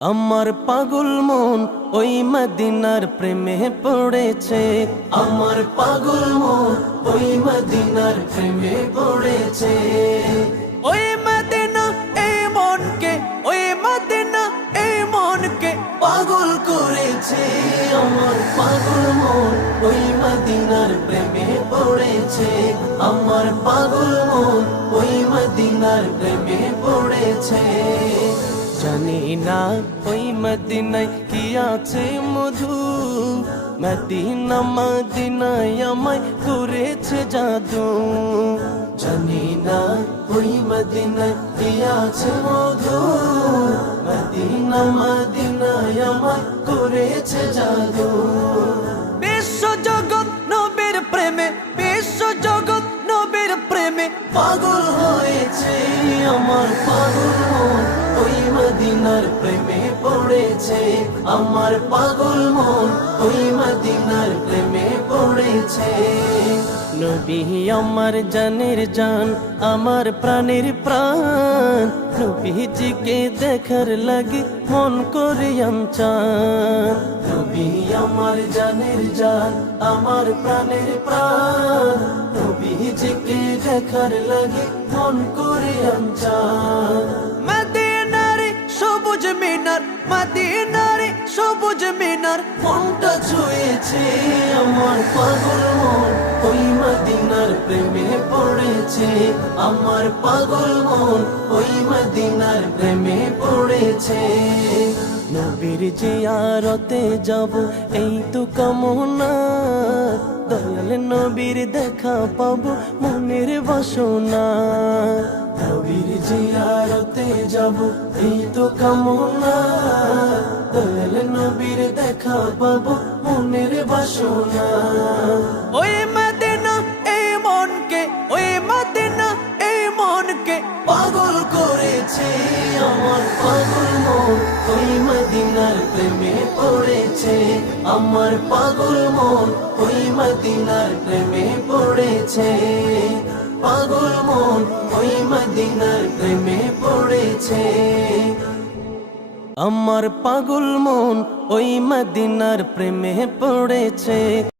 আমার পাগল মন ওই মদিনার প্রেমে পড়েছে। আমার পাগল মন ওই মদিনার প্রেমে পড়েছে। ওই মদিনা এই মনকে, ওই মদিনা এই মনকে পাগল করেছে। আমার পাগল মন ওই মদিনার প্রেমে পড়েছে। আমার পাগল মন ওই মদিনার প্রেমে পড়েছে। জানি না ওই মদিনায় কি আছে মধু, মদিনা মদিনায় আমায় করেছে জাদু। জানি না ওই মদিনায় কি আছে মধু, মদিনা মদিনায় আমায় করেছে জাদু। বিশ্ব জগৎ নবীর প্রেমে, বিশ্ব জগৎ নবীর প্রেমে পাগল হয়েছে। আমার পাগল মন ওই মদিনার প্রেমে পড়েছে। আমার পাগল মন ওই মদিনার প্রেমে পড়েছে। নবী আমার জানের জান, আমার প্রাণের প্রাণ, নবীজিকে দেখার লাগে মন করে চান। নবী আমার জানের জান, আমার প্রাণের প্রাণ, নবীজিকে দেখার লাগে মন করে চান। মদিনারে সবুজ মিনার, মদিনারে সবুজ মিনার মনটা ছুঁয়েছে। আমার পাগল মন ওই মদিনার প্রেমে পড়েছে। আমার পাগল মন ওই মদিনার প্রেমে পড়েছে। নবীর জিয়ারতে যাব এই তো কামনা, দয়াল নবীর দেখা পাবো মনের বাসনা। নবীর জিয়ারতে যাব এই তো কামনা, দয়াল নবীর দেখা পাবো মনের বাসনা। ওই মদিনা এই মনকে, ওই মদিনা এই মনকে পাগল করেছে। আমার পাগল মন ওই মদিনার প্রেমে পড়েছে। আমার পাগল মন ওই মদিনার প্রেমে পড়েছে। পাগল মন ওই মদিনার প্রেমে পড়েছে। আমার পাগল মন ওই মদিনার প্রেমে পড়েছে।